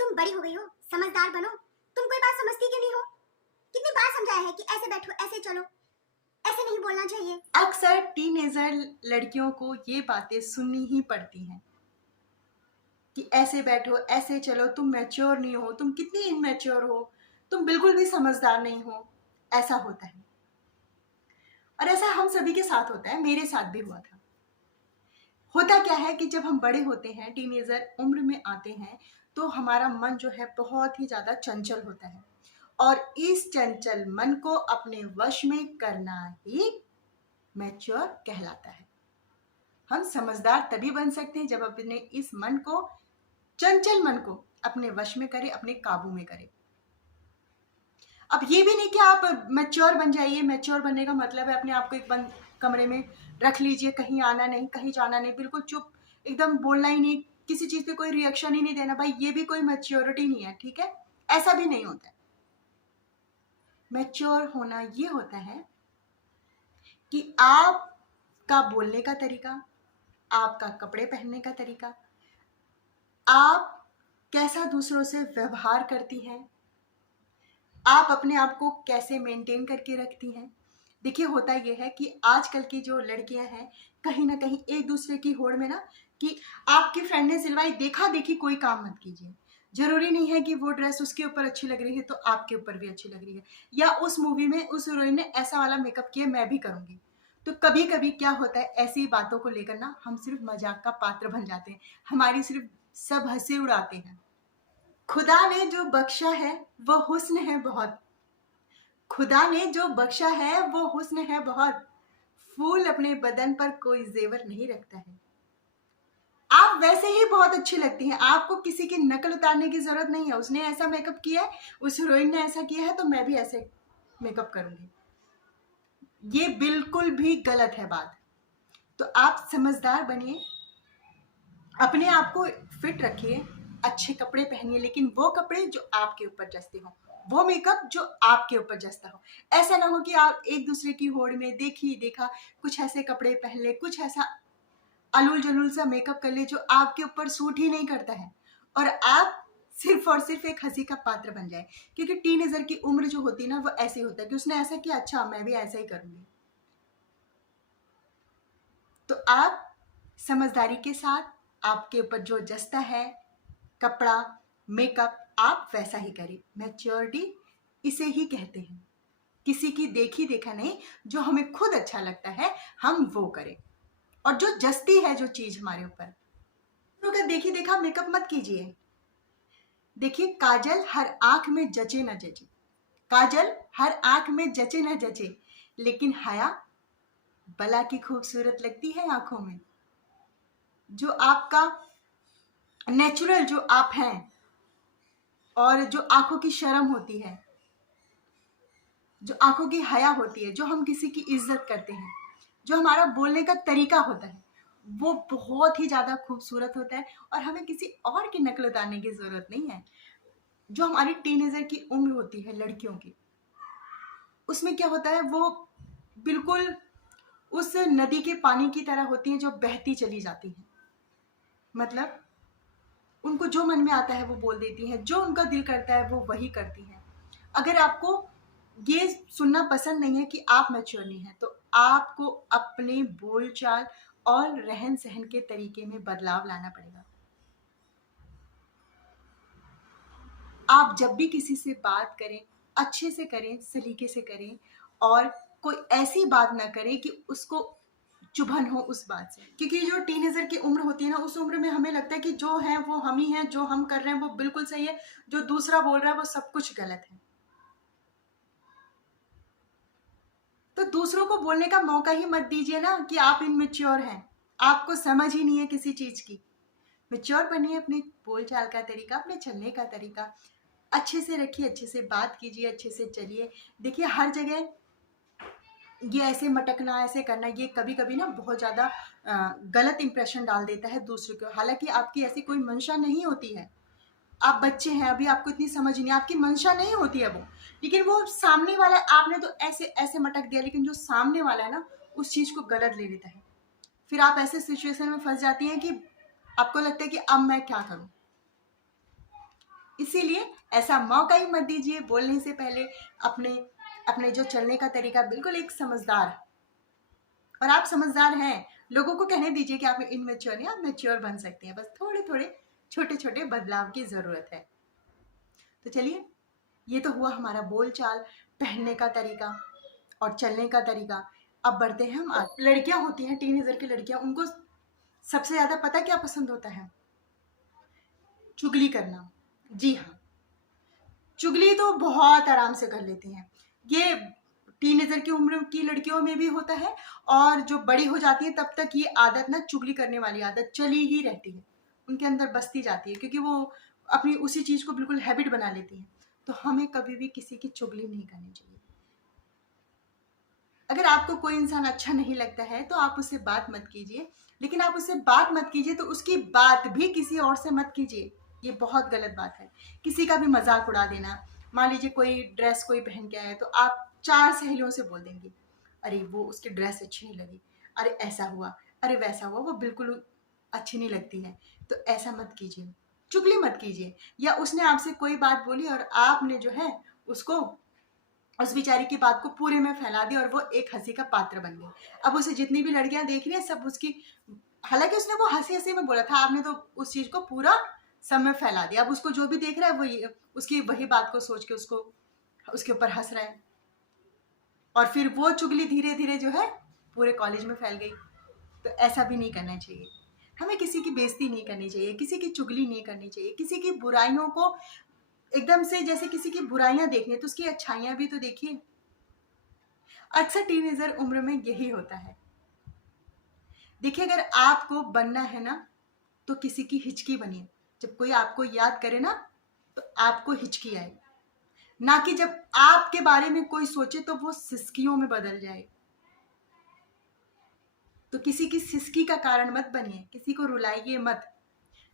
तुम बड़ी हो गई हो, समझदार बनो। तुम कोई बात समझती क्यों नहीं हो? कितनी बार समझाया है कि ऐसे बैठो, ऐसे चलो, ऐसे नहीं बोलना चाहिए। अक्सर टीनेजर लड़कियों को ये बातें सुननी ही पड़ती हैं कि ऐसे बैठो, ऐसे चलो, तुम मैच्योर नहीं हो, तुम कितनी इनमैच्योर हो, तुम बिल्कुल भी समझदार नहीं हो। ऐसा होता है और ऐसा हम सभी के साथ होता है, मेरे साथ भी हुआ था। होता क्या है कि जब हम बड़े होते हैं, टीनेजर उम्र में आते हैं, तो हमारा मन जो है बहुत ही ज़्यादा चंचल होता है और इस चंचल मन को अपने वश में करना ही मैच्योर कहलाता है। हम समझदार तभी बन सकते हैं जब अपने इस मन को, चंचल मन को अपने वश में करें, अपने काबू में करें। अब ये भी नहीं कि आप मैच्योर बन जाइए। मैच्योर बनने का मतलब है अपने आप को एक बंद कमरे में रख लीजिए, कहीं आना नहीं, कहीं जाना नहीं, बिल्कुल चुप, एकदम बोलना ही नहीं, किसी चीज पे कोई रिएक्शन ही नहीं देना। भाई ये भी कोई मैच्योरिटी नहीं है, ठीक है? ऐसा भी नहीं होता है। मैच्योर होना ये होता है कि आपका बोलने का तरीका, आपका कपड़े पहनने का तरीका, आप कैसा दूसरों से व्यवहार करती हैं, आप अपने आप को कैसे मेंटेन करके रखती हैं। देखिए होता ये है कि आजकल की जो लड़कियां हैं, कहीं ना कहीं एक दूसरे की होड़ में ना, कि आपकी फ्रेंड ने सिलवाई, देखा देखी कोई काम मत कीजिए। जरूरी नहीं है कि वो ड्रेस उसके ऊपर अच्छी लग रही है तो आपके ऊपर भी अच्छी लग रही है, या उस मूवी में उस हीरोइन ने ऐसा वाला मेकअप किया, मैं भी करूंगी। तो कभी कभी क्या होता है, ऐसी बातों को लेकर ना हम सिर्फ मजाक का पात्र बन जाते हैं, हमारी सिर्फ सब हंसी उड़ाते हैं। खुदा ने जो बख्शा है वो हुस्न है बहुत, खुदा ने जो बख्शा है वो हुस्न है बहुत, फूल अपने बदन पर कोई जेवर नहीं रखता है। आप वैसे ही बहुत अच्छी लगती हैं, आपको किसी की नकल उतारने की जरूरत नहीं है। उसने ऐसा मेकअप किया है, उस हीरोइन ने ऐसा किया है, तो मैं भी ऐसे मेकअप करूंगी। ये बिल्कुल भी गलत है बात। तो आप समझदार बनिए, अपने आप को फिट रखिए, अच्छे कपड़े पहनिए, लेकिन वो कपड़े जो आपके ऊपर जचते हो, वो मेकअप जो आपके ऊपर जचता हो। ऐसा ना हो कि आप एक दूसरे की होड़ में देखी देखा कुछ ऐसे कपड़े पहन ले, कुछ ऐसा अलूल जलूल सा मेकअप कर ले जो आपके ऊपर सूट ही नहीं करता है, और आप सिर्फ और सिर्फ एक हंसी का पात्र बन जाए। क्योंकि टीनेजर की उम्र जो होती है ना, वो ऐसे होता है कि उसने ऐसा किया, अच्छा मैं भी ऐसा ही करूंगी। तो आप समझदारी के साथ, आपके ऊपर जो जचता है कपड़ा, मेकअप, आप वैसा ही करें। मैच्योरिटी इसे ही कहते हैं, किसी की देखी देखा नहीं, जो हमें खुद अच्छा लगता है हम वो करें, और जो जचती है जो चीज हमारे ऊपर। तो अगर देखी देखा मेकअप मत कीजिए। देखिए काजल हर आंख में जचे ना जचे, काजल हर आंख में जचे ना जचे, लेकिन हया बला की खूबसूरत लगती है आंखों में। जो आपका नेचुरल जो आप हैं, और जो आंखों की शर्म होती है, जो आंखों की हया होती है, जो हम किसी की इज्जत करते हैं, जो हमारा बोलने का तरीका होता है, वो बहुत ही ज्यादा खूबसूरत होता है, और हमें किसी और की नकल उतारने की जरूरत नहीं है। जो हमारी टीनेजर की उम्र होती है लड़कियों की, उसमें क्या होता है, वो बिल्कुल उस नदी के पानी की तरह होती है जो बहती चली जाती है। मतलब उनको जो मन में आता है वो बोल देती हैं, जो उनका दिल करता है वो वही करती हैं। अगर आपको ये सुनना पसंद नहीं है कि आप मैच्योर नहीं है, तो आपको अपने बोलचाल और रहन सहन के तरीके में बदलाव लाना पड़ेगा। आप जब भी किसी से बात करें, अच्छे से करें, सलीके से करें, और कोई ऐसी बात ना करें कि उसको चुभन हो उस बात से। क्योंकि जो टीनेजर की उम्र होती है ना, उस उम्र में हमें लगता है कि जो है वो हम ही हैं, जो हम कर रहे हैं वो बिल्कुल सही है, जो दूसरा बोल रहा है वो सब कुछ गलत है। तो दूसरों को बोलने का मौका ही मत दीजिए ना कि आप इनमेच्योर हैं, आपको समझ ही नहीं है किसी चीज की। मैच्योर बनिए, अपने बोलचाल का तरीका, अपने चलने का तरीका अच्छे से रखिए, अच्छे से बात कीजिए, अच्छे से चलिए। देखिए हर जगह ये ऐसे मटकना, ऐसे करना, ये कभी कभी ना बहुत ज़्यादा गलत इंप्रेशन डाल देता है दूसरे को। हालांकि आपकी ऐसी कोई मंशा नहीं होती है, आप बच्चे हैं अभी, आपको इतनी समझ नहीं, आपकी मंशा नहीं होती है वो, लेकिन वो सामने वाला, आपने तो ऐसे ऐसे मटक दिया, लेकिन जो सामने वाला है ना उस चीज़ को गलत ले लेता है। फिर आप ऐसे सिचुएशन में फंस जाती हैं कि आपको लगता है कि अब मैं क्या करूं। इसीलिए ऐसा मौका ही मत दीजिए। बोलने से पहले अपने अपने जो चलने का तरीका बिल्कुल एक समझदार, और आप समझदार हैं, लोगों को कहने दीजिए कि आप इनमेच्योर नहीं, आप मैच्योर बन सकते हैं। बस थोड़े थोड़े छोटे छोटे बदलाव की जरूरत है। तो चलिए, ये तो हुआ हमारा बोलचाल, पहनने का तरीका और चलने का तरीका। अब बढ़ते हैं हम आगे। लड़कियां होती हैं, टीनेजर की लड़कियां, उनको सबसे ज्यादा पता क्या पसंद होता है? चुगली करना। जी हाँ, चुगली तो बहुत आराम से कर लेती हैं। ये टीनेजर की उम्र की लड़कियों में भी होता है, और जो बड़ी हो जाती है तब तक ये आदत ना, चुगली करने वाली आदत चली ही रहती है, उनके अंदर बसती जाती है, क्योंकि वो अपनी उसी चीज को बिल्कुल हैबिट बना लेती है। तो हमें कभी भी किसी की चुगली नहीं करनी चाहिए। अगर आपको कोई इंसान अच्छा नहीं लगता है तो आप उससे बात मत कीजिए, लेकिन आप उससे बात मत कीजिए तो उसकी बात भी किसी और से मत कीजिए। ये बहुत गलत बात है। किसी का भी मजाक उड़ा देना। मान लीजिए कोई ड्रेस कोई पहन के आया, तो आप 4 सहेलियों से बोल देंगे, अरे वो उसकी ड्रेस अच्छी नहीं लगी, अरे ऐसा हुआ, अरे वैसा हुआ, वो बिल्कुल अच्छी नहीं लगती है। तो ऐसा मत कीजिए, चुगली मत कीजिए। या उसने आपसे कोई बात बोली और आपने जो है उसको, उस बेचारी की बात को पूरे में फैला दी, और वो एक हंसी का पात्र बन गई। अब उसे जितनी भी लड़कियां देख रही हैं सब उसकी, हालांकि उसने वो हंसी हंसी में बोला था, आपने तो उस चीज को पूरा सब में फैला दिया। अब उसको जो भी देख रहा है वही, उसकी वही बात को सोच के उसको उसके ऊपर हंस रहा है, और फिर वो चुगली धीरे धीरे जो है पूरे कॉलेज में फैल गई। तो ऐसा भी नहीं करना चाहिए। हमें किसी की बेइज्जती नहीं करनी चाहिए, किसी की चुगली नहीं करनी चाहिए, किसी की बुराइयों को एकदम से, जैसे किसी की बुराइयां देखनी है तो उसकी अच्छाइयां भी तो देखिए। अक्सर टीनेजर उम्र में यही होता है। देखिए, अगर आपको बनना है ना तो किसी की हिचकी बनिए। जब कोई आपको याद करे ना तो आपको हिचकी आए, ना कि जब आपके बारे में कोई सोचे तो वो सिसकियों में बदल जाए। तो किसी की सिसकी का कारण मत बनिए, किसी को रुलाइए मत।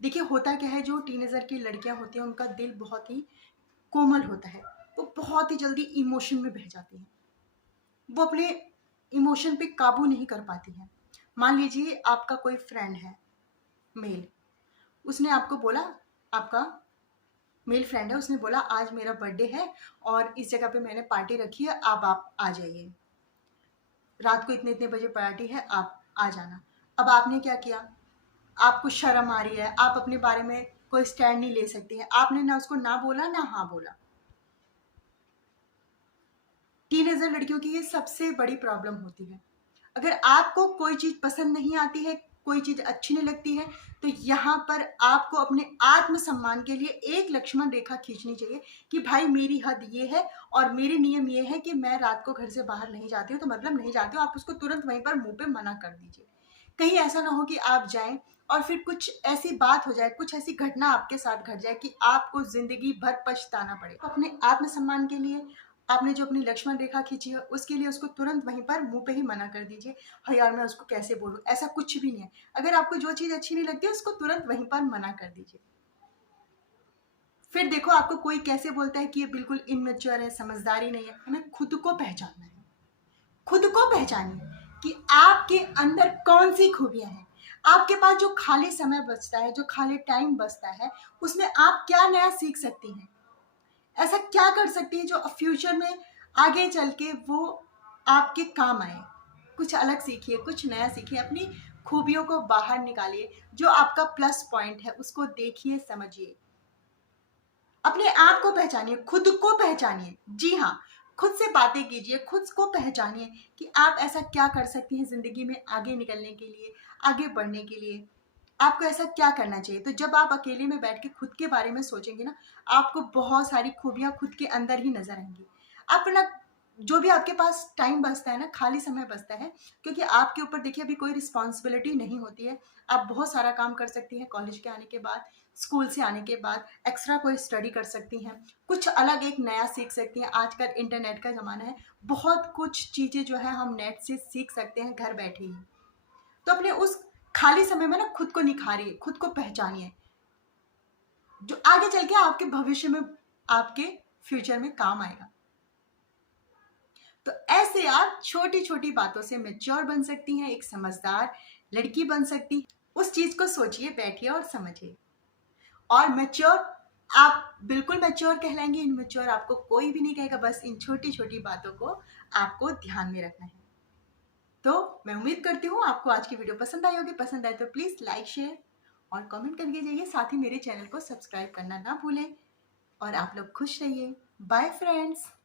देखिए, होता क्या है, जो टीनेजर की लड़कियां होती हैं उनका दिल बहुत ही कोमल होता है, वो बहुत ही जल्दी इमोशन में बह जाती हैं, वो अपने इमोशन पे काबू नहीं कर पाती हैं। मान लीजिए आपका कोई फ्रेंड है मेल, उसने आपको बोला, आपका मेल फ्रेंड है, उसने बोला आज मेरा बर्थडे है और इस जगह पे मैंने पार्टी रखी है, आप आ जाइए, रात को इतने इतने बजे पार्टी है, आप आ जाना। अब आपने क्या किया? आपको शर्म आ रही है, आप अपने बारे में कोई स्टैंड नहीं ले सकती हैं, आपने ना उसको ना बोला ना हाँ बोला। टीनेजर लड़कियों की ये सबसे बड़ी प्रॉब्लम होती है। अगर आपको कोई चीज पसंद नहीं आती है, कोई चीज अच्छी नहीं लगती है, तो यहाँ पर आपको अपने आत्मसम्मान के लिए एक लक्ष्मण रेखा खींचनी चाहिए कि भाई मेरी हद ये है और मेरे नियम ये है कि मैं रात को घर से बाहर नहीं जाती हूँ, तो मतलब नहीं जाती हूँ। आप उसको तुरंत वहीं पर मुंह पे मना कर दीजिए। कहीं ऐसा ना हो कि आप जाएं और फिर कुछ ऐसी बात हो जाए, कुछ ऐसी घटना आपके साथ घट जाए कि आपको जिंदगी भर पछताना पड़े। तो अपने आत्मसम्मान के लिए आपने जो अपनी लक्ष्मण रेखा खींची है उसके लिए उसको तुरंत वहीं पर मुंह पे ही मना कर दीजिए। हाँ यार, मैं उसको कैसे बोलूं, ऐसा कुछ भी नहीं है। अगर आपको जो चीज अच्छी नहीं लगती है उसको तुरंत वहीं पर मना कर दीजिए। फिर देखो आपको कोई कैसे बोलता है कि ये बिल्कुल इमैच्योर है, समझदारी नहीं है। हमें खुद को पहचानना है। खुद को पहचानिए कि आपके अंदर कौन सी खूबियां हैं। आपके पास जो खाली समय बचता है, जो खाली टाइम बचता है, उसमें आप क्या नया सीख सकती हैं, ऐसा क्या कर सकती है जो फ्यूचर में आगे चल के वो आपके काम आए। कुछ अलग सीखिए, कुछ नया सीखिए, अपनी खूबियों को बाहर निकालिए, जो आपका प्लस पॉइंट है उसको देखिए, समझिए, अपने आप को पहचानिए, खुद को पहचानिए। जी हाँ, खुद से बातें कीजिए, खुद को पहचानिए कि आप ऐसा क्या कर सकती हैं जिंदगी में आगे निकलने के लिए, आगे बढ़ने के लिए। आपको ऐसा क्या करना चाहिए। तो जब आप अकेले में बैठ के खुद के बारे में सोचेंगे ना, आपको बहुत सारी खूबियां खुद के अंदर ही नजर आएंगी। अपना जो भी आपके पास टाइम बचता है ना, खाली समय बचता है, क्योंकि आपके ऊपर देखिए अभी कोई रिस्पॉन्सिबिलिटी नहीं होती है। आप बहुत सारा काम कर सकती हैं, कॉलेज के आने के बाद, स्कूल से आने के बाद एक्स्ट्रा कोई स्टडी कर सकती हैं, कुछ अलग एक नया सीख सकती हैं। आजकल इंटरनेट का ज़माना है, बहुत कुछ चीज़ें जो है हम नेट से सीख सकते हैं घर बैठे ही। तो अपने उस खाली समय में ना खुद को निखारिए, खुद को पहचानिए, जो आगे चल के आपके भविष्य में, आपके फ्यूचर में काम आएगा। तो ऐसे आप छोटी छोटी बातों से मैच्योर बन सकती हैं, एक समझदार लड़की बन सकती। उस चीज को सोचिए, बैठिए और समझिए। और मैच्योर आप बिल्कुल मैच्योर कहलाएंगे। इनमैच्योर आपको कोई भी नहीं कहेगा, बस इन छोटी छोटी बातों को आपको ध्यान में रखना है। तो मैं उम्मीद करती हूँ आपको आज की वीडियो पसंद आई होगी। पसंद आए तो प्लीज़ लाइक, शेयर और कमेंट करके जाइए। साथ ही मेरे चैनल को सब्सक्राइब करना ना भूलें और आप लोग खुश रहिए। Bye friends.